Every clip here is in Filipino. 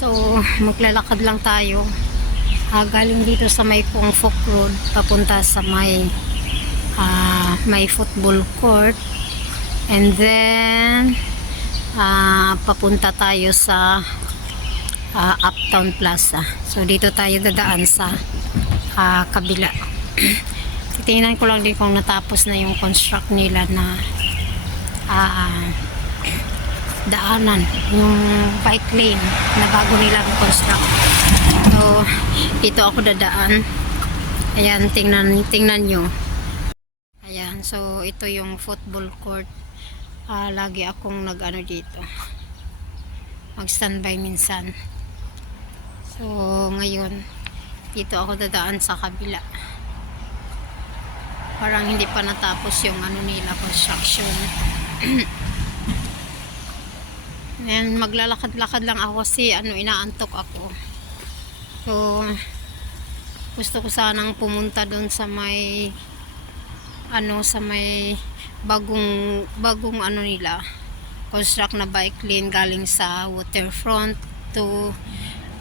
so maglalakad lang tayo. Ah, galing dito sa may Pong Fok Road, papunta sa may ah, may football court. And then, ah, papunta tayo sa ah, Uptown Plaza. So, dito tayo dadaan sa ah, kabila. Titingnan ko lang din kung natapos na yung construct nila na ah, daanan, yung bike lane na bago nila construct. So, dito ako dadaan. Ayan, tingnan, tingnan nyo. Ayan, so ito yung football court. Ah, lagi akong nag-ano dito. Mag-standby minsan. So, ngayon, dito ako dadaan sa kabila. Parang hindi pa natapos yung ano nila, construction. Ayan, maglalakad-lakad lang ako kasi ano, inaantok ako. So, gusto ko sanang pumunta doon sa may ano sa may bagong bagong ano nila construct na bike lane galing sa waterfront to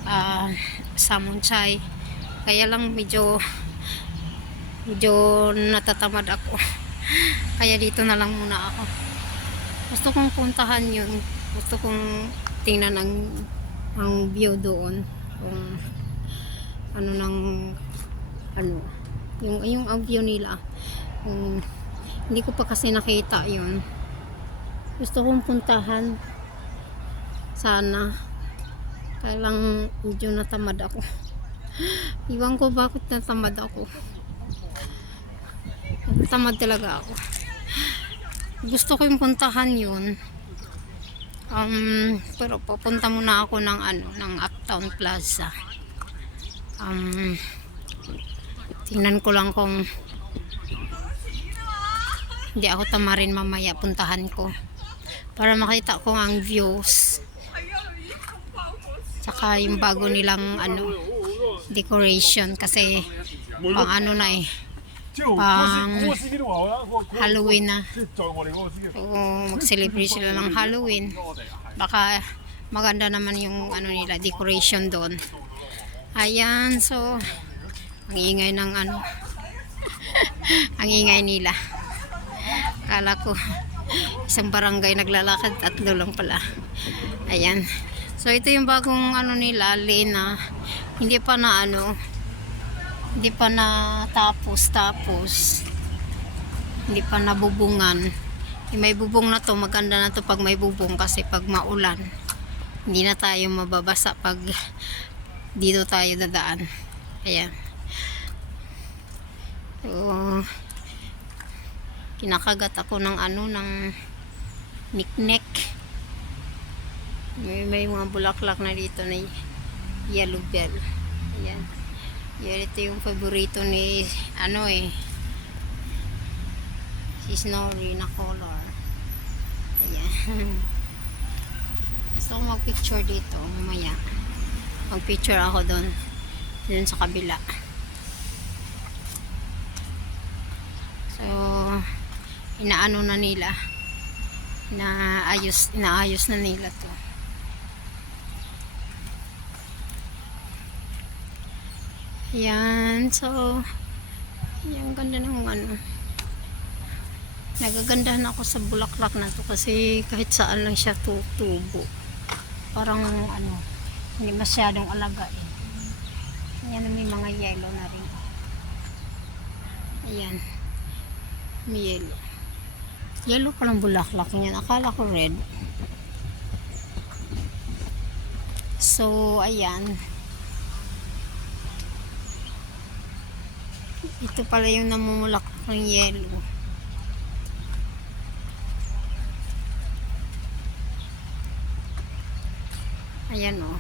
uh, Samunchay kaya lang medyo medyo natatamad ako. Kaya dito na lang muna ako. Gusto kong puntahan yun gusto kong tingnan ang ang view doon. Kung ano ng ano yung yung ang view nila. Kung hindi ko pa kasi nakita yun. Gusto kong puntahan. Sana. Kaya lang medyo natamad ako. Iwan ko bakit natamad ako. Natamad talaga ako. Gusto ko yung puntahan yun um, pero pupunta muna ako ng ano ng Uptown Plaza. Um, tingnan ko lang kung hindi ako tamarin mamaya puntahan ko. Para makita ko ang views. Tsaka yung bago nilang ano decoration. Kasi pang ano na eh pang Halloween na. Oo, mag-celebrate sila ng Halloween. Baka maganda naman yung ano nila, decoration doon. Ayan, so ang ingay ng ano ang ingay nila. Kala ko isang barangay naglalakad tatlo lang pala. Ayan. So ito yung bagong ano nila, lane hindi pa na ano, hindi pa na tapos tapos hindi pa nabubungan. Yung may bubong na to. Maganda na to pag may bubong kasi pag maulan hindi na tayo mababasa pag dito tayo dadaan. Ayan. So kinakagat ako ng ano ng niknek may, may mga bulaklak na dito na yellow bell. Ayan yan ito yung paborito ni ano eh si Snorri na color. Ayan. Gusto ko mag picture dito mamaya. Mag picture ako doon doon sa kabila. So inaano na nila. Inaayos inaayos na nila to yan so yan ganda ng ano. Nagagandahan ako sa bulaklak na to kasi kahit saan lang siya tutubo. Parang ano hindi masyadong alagain ayan may mga yellow na rin. Ayan may yellow. Yellow palang bulaklak niyan. Akala ko red. So ayan ito pala yung namumulaklak ng yellow Ayan o.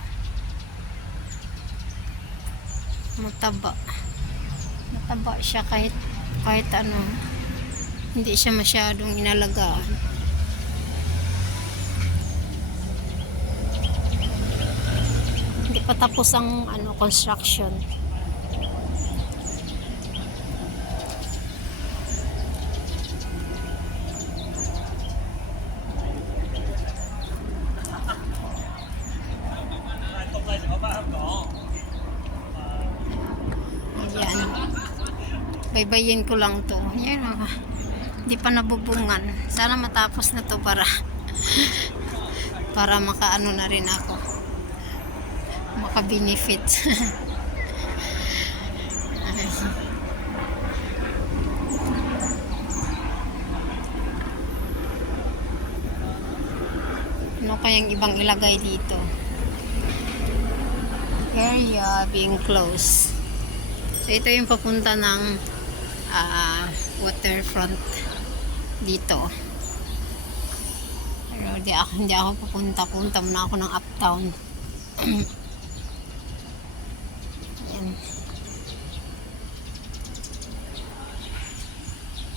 Mataba. Mataba siya kahit kahit ano. Hindi siya masyadong inalagaan. patapos ang ano construction. Ayan. Baybayin ko lang to. Yan ah. Hindi pa nabubungan. Sana matapos na to para para makaano na rin ako. Maka-benefit. ano kayang ibang ilagay dito? Area being closed. So ito yung papunta ng ah, waterfront dito. Pero hindi ako, hindi ako pupunta. Punta muna ako ng uptown. Ayan.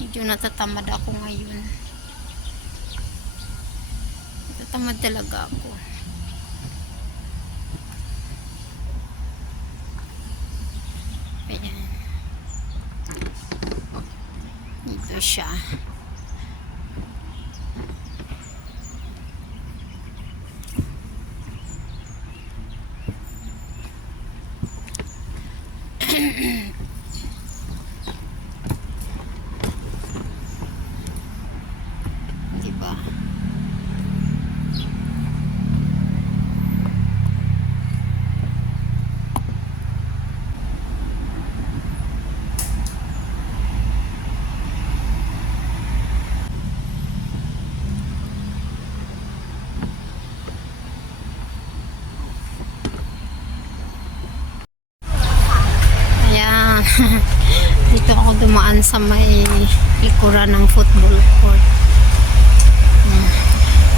Medyo natatamad ako ngayon. Natatamad talaga ako. Ayan. Dito siya. Diba? Ayan. Dito ako dumaan sa may likuran ng football court.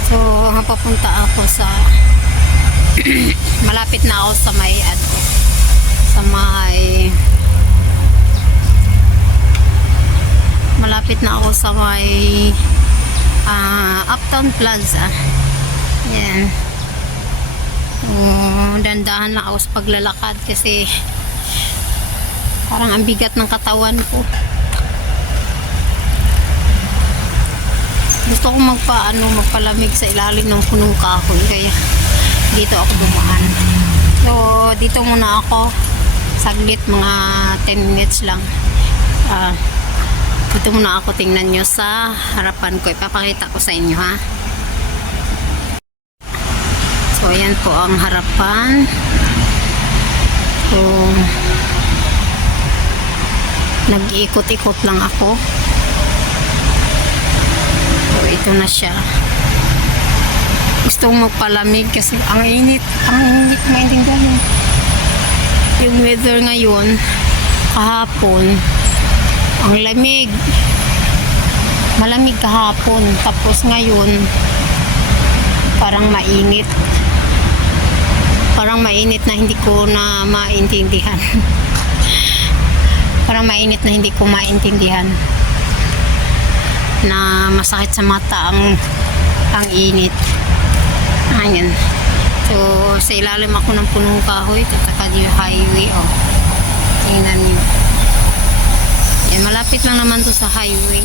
So, papunta ako sa malapit na ako sa may ano, sa may malapit na ako sa may ah, Uptown Plaza. Yan. Um, dandahan lang ako sa paglalakad kasi Parang ang bigat ng katawan ko. Gusto ko magpaano, magpalamig sa ilalim ng punong kahoy. Kaya dito ako dumaan. So, dito muna ako. Saglit, mga 10 minutes lang. Ah, dito muna ako tingnan nyo sa harapan ko. Ipapakita ko sa inyo ha. So, ayan po ang harapan. So, nag-iikot-ikot lang ako ito na siya. Gusto kong magpalamig kasi ang init ang init maintindihan mo yung weather ngayon kahapon ang lamig. Malamig kahapon. Tapos ngayon parang mainit. Parang mainit na hindi ko na maintindihan. Parang mainit na hindi ko maintindihan na masakit sa mata ang ang init ayan. So sa ilalim ako ng punong kahoy tatakad yung highway oh. Tingnan nyo yan malapit lang naman to sa highway.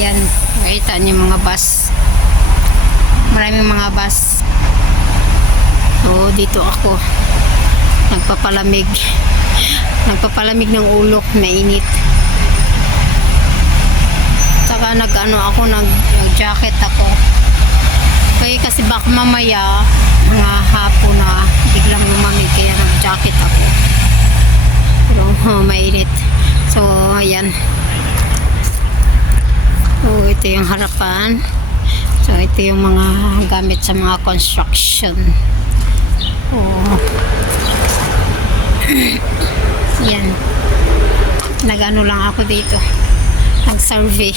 Yan makita nyo mga bus. Maraming mga bus. So dito ako. Nagpapalamig. Nagpapalamig ng ulo. Mainit saka nag ano ako nag, nag jacket ako. Kaya kasi baka mamaya mga hapon na biglang lumamig kaya nag jacket ako. Pero oh, mainit. So ayan. So ito yung harapan. So ito yung mga gamit sa mga construction. Oh. Yan. Nagano lang ako dito. Nag-survey.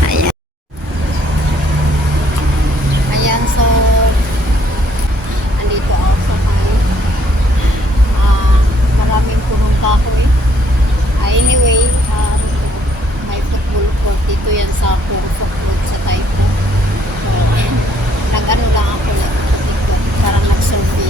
Ayan. Ayan, so andito ako sa may ah, maraming punong kahoy. Ah, anyway, um, may football court dito yan sa Puro Football sa Taipo. So, nag-ano lang ako yan. Parang nag-survey.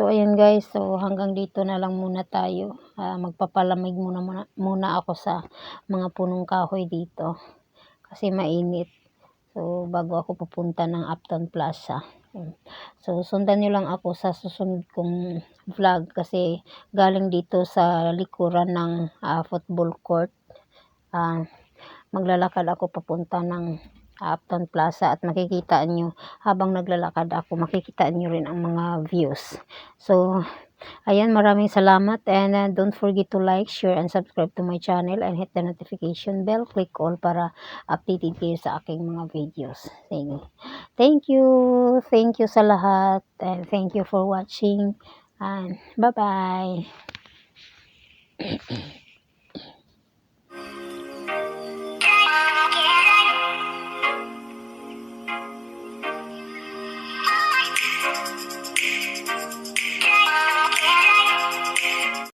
So, ayan guys. So, hanggang dito na lang muna tayo. Ah, magpapalamig muna, muna, muna ako sa mga punong kahoy dito. Kasi mainit. So, bago ako pupunta ng Uptown Plaza. So, sundan nyo lang ako sa susunod kong vlog kasi galing dito sa likuran ng ah, football court. Ah, maglalakad ako papunta ng Uptown Plaza at makikita nyo habang naglalakad ako makikita nyo rin ang mga views. So, ayan maraming salamat and uh, don't forget to like, share and subscribe to my channel and hit the notification bell. Click all para updated kayo sa aking mga videos. Sige. Thank you. Thank you sa lahat and thank you for watching and bye-bye.